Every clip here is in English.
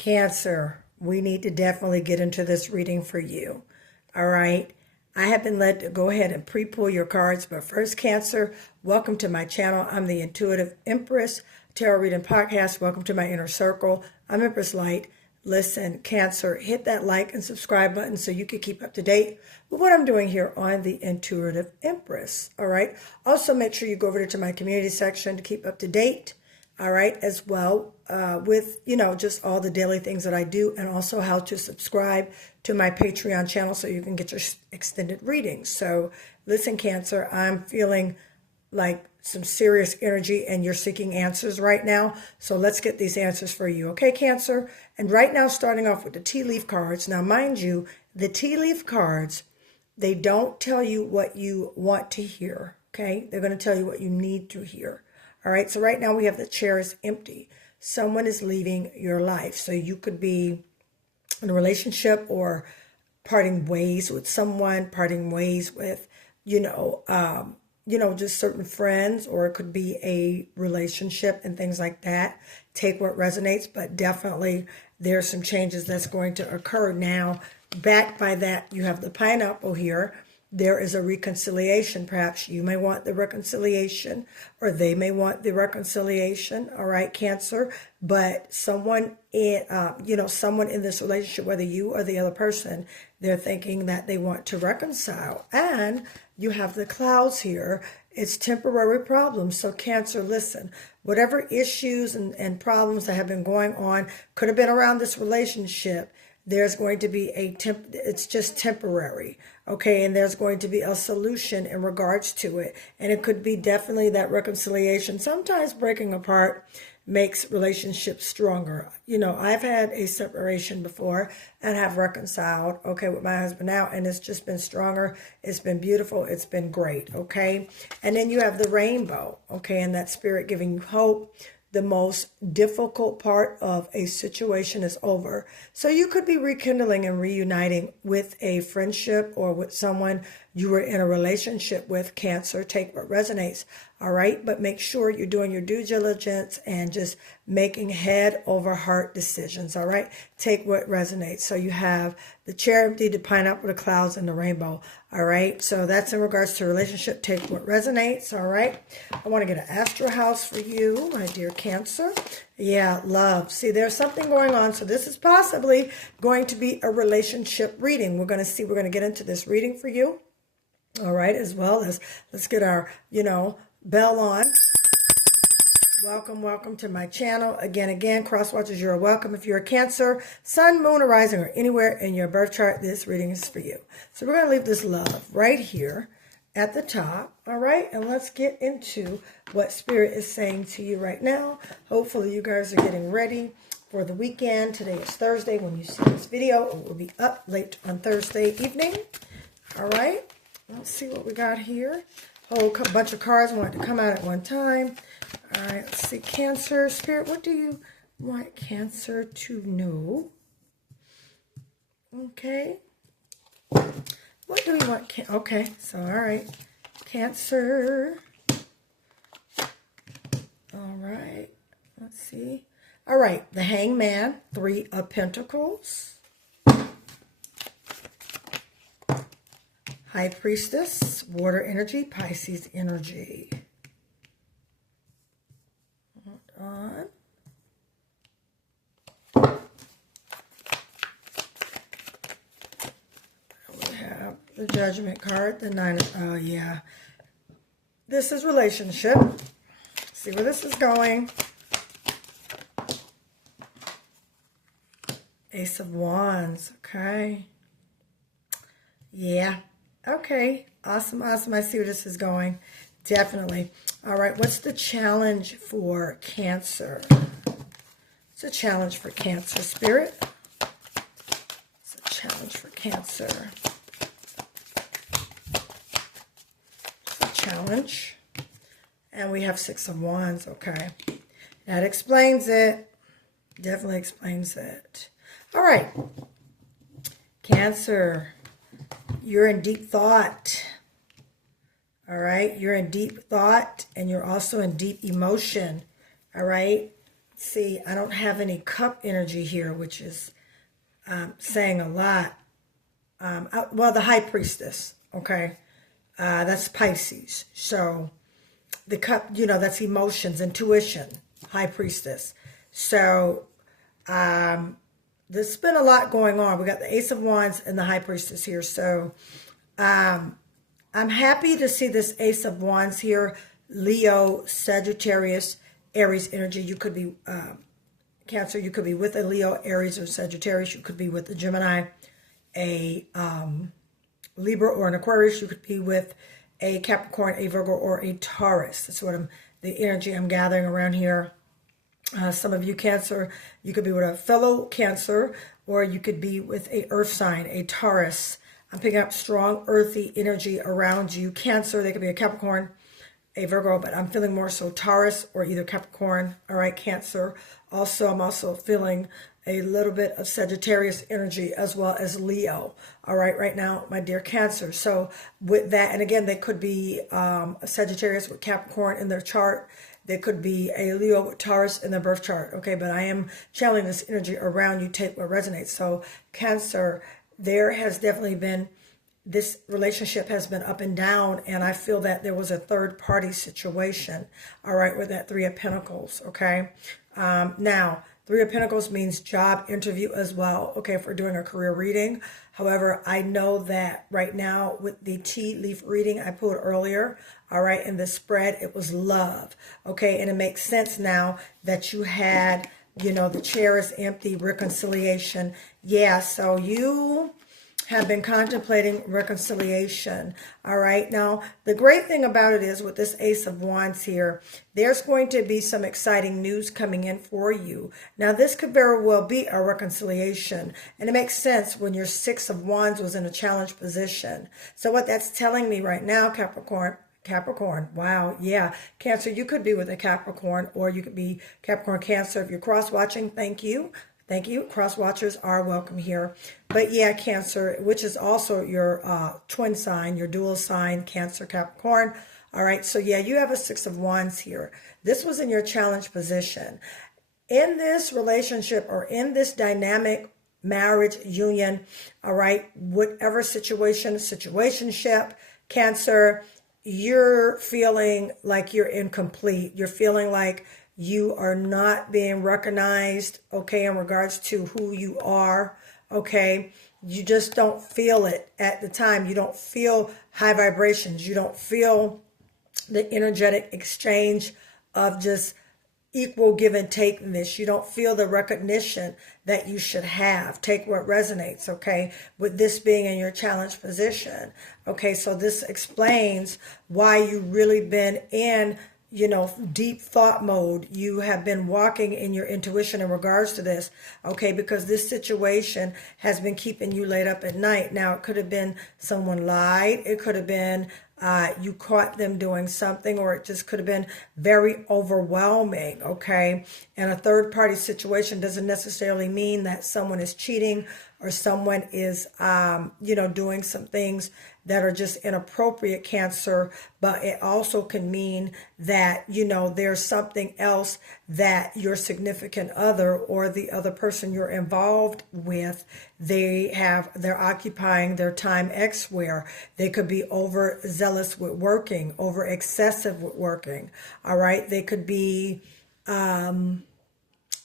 Cancer, we need to definitely get into this reading for you. All right. I have been led to go ahead and pre-pull your cards, but first, Cancer, welcome to my channel. I'm the Intuitive Empress Tarot Reading Podcast. Welcome to my inner circle. I'm Empress Light. Listen, Cancer, hit that like and subscribe button so you can keep up to date with what I'm doing here on the Intuitive Empress. All right. Also, make sure you go over to my community section to keep up to date. All right, as well with, just all the daily things that I do, and also how to subscribe to my Patreon channel so you can get your extended readings. So listen, Cancer, I'm feeling like some serious energy and you're seeking answers right now. So let's get these answers for you. Okay, Cancer? And right now, starting off with the tea leaf cards. Now, mind you, the tea leaf cards, they don't tell you what you want to hear. Okay, they're going to tell you what you need to hear. All right, so right now we have the chair is empty. Someone is leaving your life. So you could be in a relationship or parting ways with someone, parting ways with, just certain friends, or it could be a relationship and things like that. Take what resonates, but definitely there's some changes that's going to occur. Now, backed by that, you have the pineapple here. There is a reconciliation. Perhaps you may want the reconciliation or they may want the reconciliation. All right, Cancer. But someone someone in this relationship, whether you or the other person, they're thinking that they want to reconcile. And you have the clouds here. It's temporary problems. So Cancer, listen, whatever issues and problems that have been going on could have been around this relationship. There's going to be it's just temporary, okay? And there's going to be a solution in regards to it. And it could be definitely that reconciliation. Sometimes breaking apart makes relationships stronger. I've had a separation before and have reconciled, okay, with my husband now, and it's just been stronger. It's been beautiful. It's been great, okay? And then you have the rainbow, okay, and that spirit giving you hope. The most difficult part of a situation is over. So you could be rekindling and reuniting with a friendship or with someone you were in a relationship with, Cancer. Take what resonates, all right? But make sure you're doing your due diligence and just making head over heart decisions, all right? Take what resonates. So you have the chair empty, the pineapple, the clouds, and the rainbow, all right? So that's in regards to relationship. Take what resonates, all right? I want to get an astral house for you, my dear Cancer. Yeah, love. See, there's something going on. So this is possibly going to be a relationship reading. We're going to get into this reading for you. All right, as well as let's get our, bell on. Welcome to my channel. Again, cross watchers, you're welcome. If you're a Cancer, sun, moon, or rising, or anywhere in your birth chart, this reading is for you. So we're going to leave this love right here at the top. All right, and let's get into what Spirit is saying to you right now. Hopefully you guys are getting ready for the weekend. Today is Thursday when you see this video. It will be up late on Thursday evening. All right. Let's see what we got here. Whole bunch of cards want to come out at one time. All right, let's see. Cancer, Spirit, what do you want Cancer to know? Okay. What do we want? Okay, so all right. Cancer. All right, let's see. All right, the Hangman, 3 of Pentacles. High Priestess, water energy, Pisces energy. Hold on. We have the Judgment card, the 9 of, oh yeah. This is relationship. See where this is going. Ace of Wands, okay. Yeah. Okay, awesome. I see where this is going. Definitely. All right, what's the challenge for Cancer? It's a challenge for Cancer, Spirit. It's a challenge for Cancer. It's a challenge. And we have 6 of Wands, okay. That explains it. Definitely explains it. All right. Cancer. You're in deep thought. All right. You're in deep thought and you're also in deep emotion. All right. see, I don't have any cup energy here, which is saying a lot. Well, the high priestess, okay? That's Pisces. So the cup, you know, that's emotions, intuition, high priestess. So there's been a lot going on. We got the Ace of Wands and the high priestess here. So I'm happy to see this Ace of Wands here. Leo, Sagittarius, Aries energy. You could be Cancer. You could be with a Leo, Aries, or Sagittarius. You could be with a Gemini, a Libra, or an Aquarius. You could be with a Capricorn, a Virgo, or a Taurus. That's what the energy I'm gathering around here. Some of you Cancer, you could be with a fellow Cancer, or you could be with a earth sign, a Taurus. I'm picking up strong earthy energy around you. Cancer, they could be a Capricorn, a Virgo, but I'm feeling more so Taurus or either Capricorn. All right, Cancer. Also, I'm also feeling a little bit of Sagittarius energy as well as Leo. All right now, my dear Cancer. So with that, and again, they could be a Sagittarius with Capricorn in their chart. They could be a Leo with Taurus in their birth chart. Okay, but I am channeling this energy around you. Take what resonates. So Cancer, there has definitely been, this relationship has been up and down, and I feel that there was a third party situation, all right, with that Three of Pentacles, okay? Now, Three of Pentacles means job interview as well, okay, if we're doing a career reading. However, I know that right now with the tea leaf reading I pulled earlier, all right, in the spread, it was love, okay? And it makes sense now that you had, you know, the chair is empty, reconciliation. Yeah, so you have been contemplating reconciliation. All right. Now, the great thing about it is with this Ace of Wands here, there's going to be some exciting news coming in for you. Now, this could very well be a reconciliation. And it makes sense when your Six of Wands was in a challenged position. So what that's telling me right now, Capricorn, wow, yeah. Cancer, you could be with a Capricorn, or you could be Capricorn, Cancer. If you're cross-watching, thank you. Thank you. Cross watchers are welcome here. But yeah, Cancer, which is also your twin sign, your dual sign, Cancer, Capricorn. All right. So yeah, you have a Six of Wands here. This was in your challenge position. In this relationship or in this dynamic marriage union, all right, whatever situationship, Cancer, you're feeling like you're incomplete. You're feeling like you are not being recognized, okay, in regards to who you are, okay? You just don't feel it at the time. You don't feel high vibrations. You don't feel the energetic exchange of just equal give and take in this. You don't feel the recognition that you should have. Take what resonates, okay, with this being in your challenge position. Okay, so this explains why you've really been in, you know, deep thought mode. You have been walking in your intuition in regards to this, okay, because this situation has been keeping you laid up at night. Now, it could have been someone lied. It could have been you caught them doing something, or it just could have been very overwhelming, okay? And a third party situation doesn't necessarily mean that someone is cheating or someone is, you know, doing some things that are just inappropriate, Cancer, but it also can mean that, you know, there's something else that your significant other or the other person you're involved with, they're occupying their time elsewhere. They could be overzealous with working, over excessive with working, all right? They could be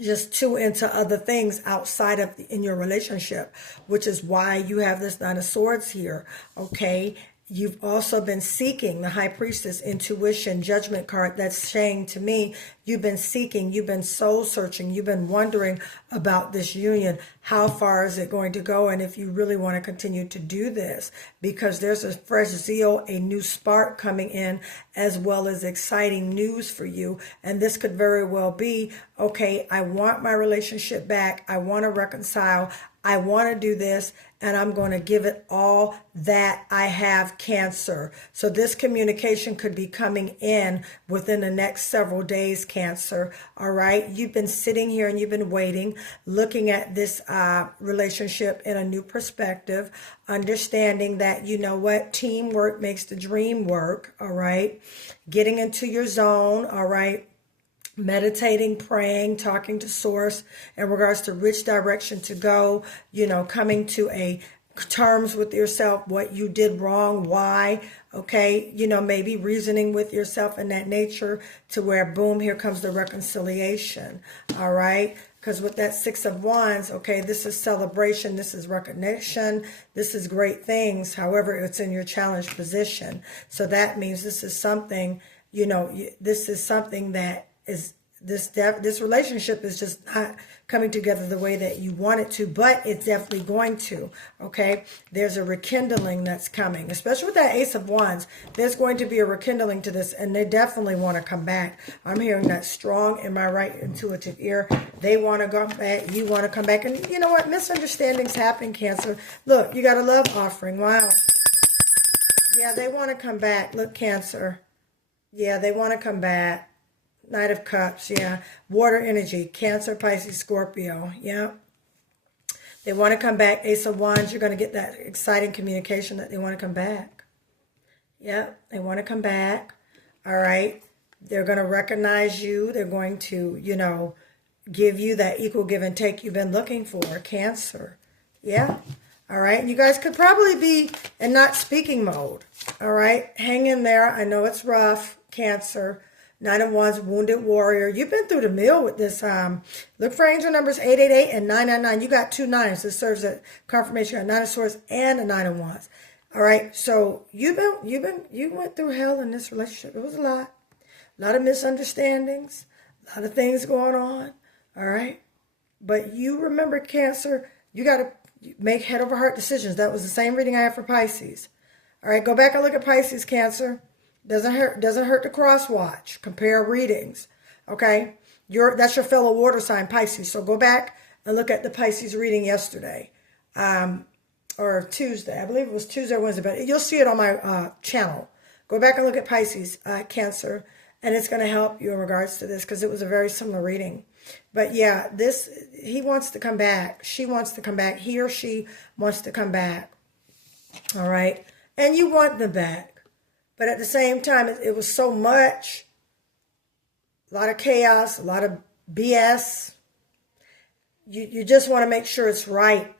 just too into other things outside of in your relationship, which is why you have this Nine of Swords here, okay? You've also been seeking the High Priestess, intuition, judgment card. That's saying to me, you've been seeking, you've been soul searching, you've been wondering about this union. How far is it going to go? And if you really want to continue to do this, because there's a fresh zeal, a new spark coming in, as well as exciting news for you. And this could very well be, okay, I want my relationship back. I want to reconcile. I want to do this, and I'm going to give it all that I have, Cancer. So this communication could be coming in within the next several days, Cancer. All right. You've been sitting here and you've been waiting, looking at this relationship in a new perspective, understanding that, you know what, teamwork makes the dream work. All right. Getting into your zone. All right. meditating, praying, talking to source in regards to which direction to go, coming to a terms with yourself, what you did wrong, why, okay, maybe reasoning with yourself in that nature to where, boom, here comes the reconciliation, all right? Because with that Six of Wands, okay, this is celebration, this is recognition, this is great things. However, it's in your challenged position. So that means this is something, this is something that is, this relationship is just not coming together the way that you want it to, but it's definitely going to, okay? There's a rekindling that's coming, especially with that Ace of Wands. There's going to be a rekindling to this, and they definitely want to come back. I'm hearing that strong in my right intuitive ear. They want to go back. You want to come back. And you know what? Misunderstandings happen, Cancer. Look, you got a love offering. Wow. Yeah, they want to come back. Look, Cancer. Yeah, they want to come back. Knight of Cups, yeah. Water energy, Cancer, Pisces, Scorpio, yeah. They want to come back. Ace of Wands, you're going to get that exciting communication that they want to come back. Yeah, they want to come back. All right. They're going to recognize you. They're going to, give you that equal give and take you've been looking for, Cancer. Yeah. All right. And you guys could probably be in not speaking mode. All right. Hang in there. I know it's rough, Cancer. Nine of Wands, Wounded Warrior. You've been through the mill with this. Look for angel numbers 888 and 999. You got 2 9s. This serves as confirmation. You got 9 of Swords and a 9 of Wands. All right. So you went through hell in this relationship. It was a lot of misunderstandings, a lot of things going on. All right. But you remember, Cancer, you got to make head over heart decisions. That was the same reading I had for Pisces. All right. Go back and look at Pisces, Cancer. Doesn't hurt to cross watch. Compare readings. Okay? That's your fellow water sign, Pisces. So go back and look at the Pisces reading yesterday. Or Tuesday. I believe it was Tuesday or Wednesday, but you'll see it on my channel. Go back and look at Pisces, Cancer, and it's going to help you in regards to this because it was a very similar reading. But yeah, he wants to come back. She wants to come back. He or she wants to come back. All right? And you want them back. But at the same time, it was so much, a lot of chaos, a lot of BS. You just want to make sure it's right.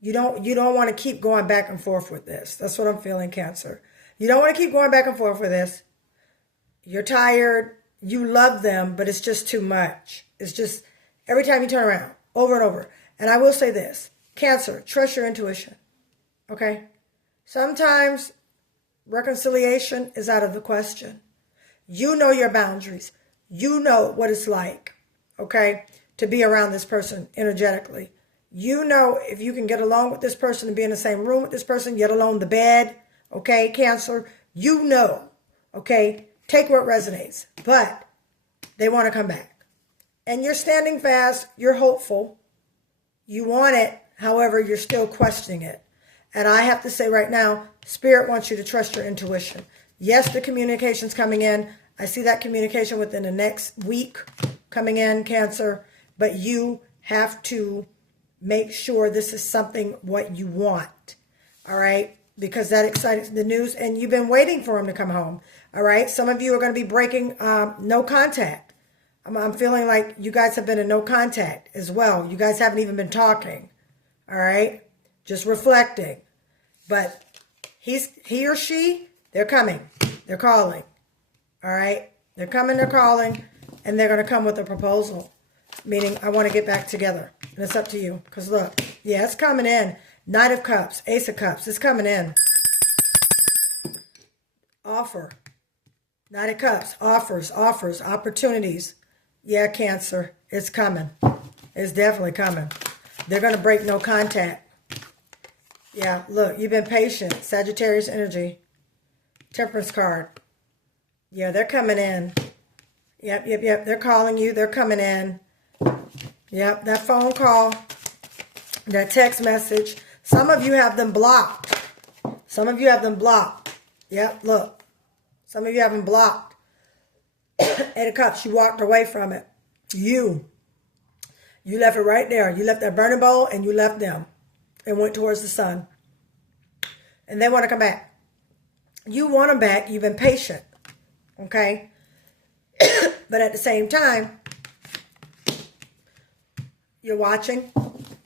You don't want to keep going back and forth with this. That's what I'm feeling, Cancer. You don't want to keep going back and forth with this. You're tired. You love them, but it's just too much. It's just every time you turn around, over and over. And I will say this, Cancer, trust your intuition. Okay? Sometimes reconciliation is out of the question. You know your boundaries. You know what it's like, okay, to be around this person energetically. You know if you can get along with this person and be in the same room with this person, get along the bed, okay, Cancer. You know, okay, take what resonates. But they want to come back. And you're standing fast. You're hopeful. You want it. However, you're still questioning it. And I have to say right now, Spirit wants you to trust your intuition. Yes, the communication's coming in. I see that communication within the next week coming in, Cancer. But you have to make sure this is something what you want. All right? Because that excites the news. And you've been waiting for him to come home. All right? Some of you are going to be breaking no contact. I'm feeling like you guys have been in no contact as well. You guys haven't even been talking. All right? Just reflecting. But he or she, they're coming. They're calling. All right? They're coming, they're calling, and they're going to come with a proposal. Meaning, I want to get back together. And it's up to you. Because look, yeah, it's coming in. Knight of Cups, Ace of Cups. It's coming in. Offer. Knight of Cups. Offers, opportunities. Yeah, Cancer. It's coming. It's definitely coming. They're going to break no contact. Yeah, look, you've been patient. Sagittarius energy. Temperance card. Yeah, they're coming in. Yep. They're calling you. They're coming in. Yep, that phone call. That text message. Some of you have them blocked. Yep, look. Some of you have them blocked. Eight of Cups. You walked away from it. You left it right there. You left that burning bowl and you left them. And went towards the sun. And they want to come back. You want them back. You've been patient. Okay? But at the same time, you're watching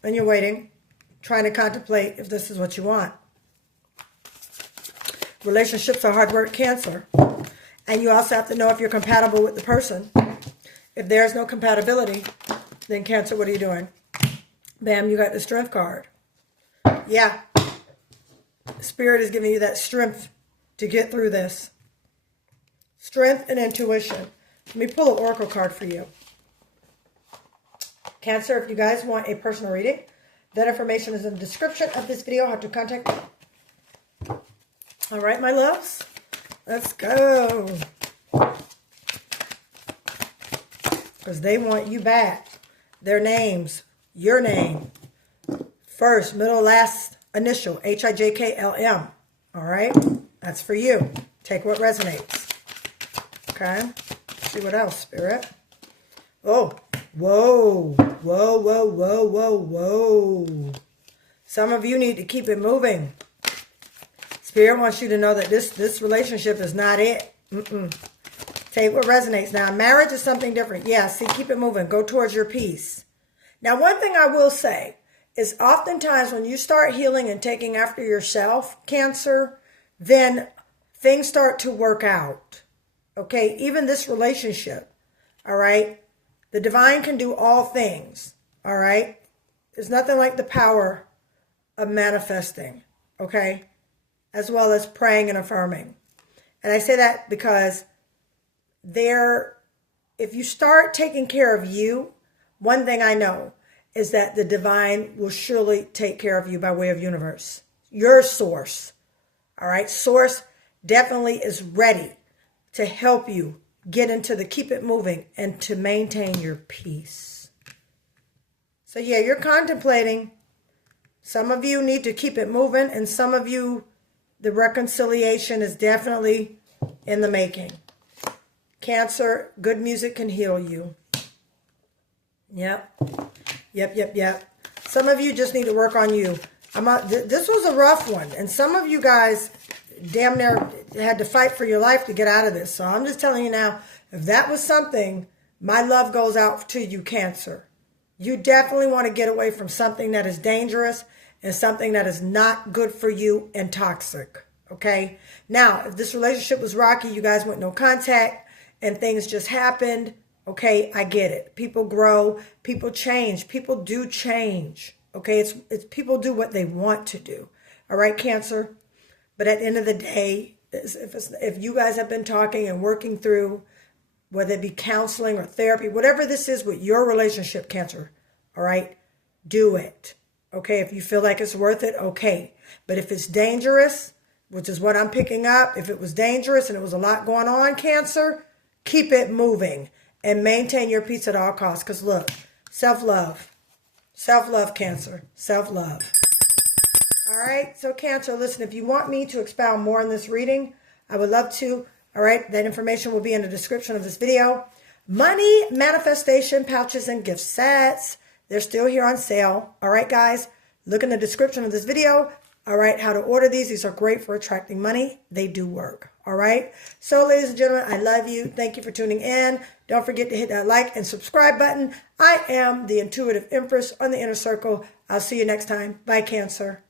and you're waiting, trying to contemplate if this is what you want. Relationships are hard work, Cancer. And you also have to know if you're compatible with the person. If there's no compatibility, then Cancer, what are you doing? Bam, you got the Strength card. Yeah. Spirit is giving you that strength to get through this. Strength and intuition. Let me pull an oracle card for you. Cancer, if you guys want a personal reading, that information is in the description of this video, how to contact me. All right, my loves, let's go. Because they want you back. Their names, your name, first, middle, last initial, HIJKLM. All right, that's for you. Take what resonates. Okay, let's see what else, Spirit. Oh, whoa, whoa, whoa, whoa, whoa, whoa. Some of you need to keep it moving. Spirit wants you to know that this relationship is not it. Take what resonates. Now, marriage is something different. Yeah, see, keep it moving. Go towards your peace. Now, one thing I will say is oftentimes when you start healing and taking after yourself, Cancer, then things start to work out. Okay, even this relationship, all right? The divine can do all things, all right? There's nothing like the power of manifesting, okay? As well as praying and affirming. And I say that because if you start taking care of you, one thing I know is that the divine will surely take care of you by way of universe. Your source, all right? Source definitely is ready to help you get into the keep it moving and to maintain your peace. So yeah, you're contemplating. Some of you need to keep it moving, and some of you, the reconciliation is definitely in the making. Cancer, good music can heal you. Yep. Some of you just need to work on you. This was a rough one, and some of you guys damn near had to fight for your life to get out of this. So I'm just telling you now, if that was something, my love goes out to you, Cancer. You definitely want to get away from something that is dangerous and something that is not good for you and toxic. Okay? Now, if this relationship was rocky, you guys went no contact and things just happened, okay, I get it. People grow, people change, people do change. Okay? It's people do what they want to do. All right, Cancer? But at the end of the day, if you guys have been talking and working through, whether it be counseling or therapy, whatever this is with your relationship, Cancer, all right, do it. Okay, if you feel like it's worth it, okay. But if it's dangerous, which is what I'm picking up, if it was dangerous and it was a lot going on, Cancer, keep it moving and maintain your peace at all costs. Because look, self-love, Cancer, self-love. All right, so Cancer, listen, if you want me to expound more on this reading, I would love to. All right, that information will be in the description of this video. Money manifestation pouches and gift sets. They're still here on sale. All right, guys, look in the description of this video. All right, how to order these. These are great for attracting money. They do work. All right. So, ladies and gentlemen, I love you. Thank you for tuning in. Don't forget to hit that like and subscribe button. I am the Intuitive Empress on the Inner Circle. I'll see you next time. Bye, Cancer.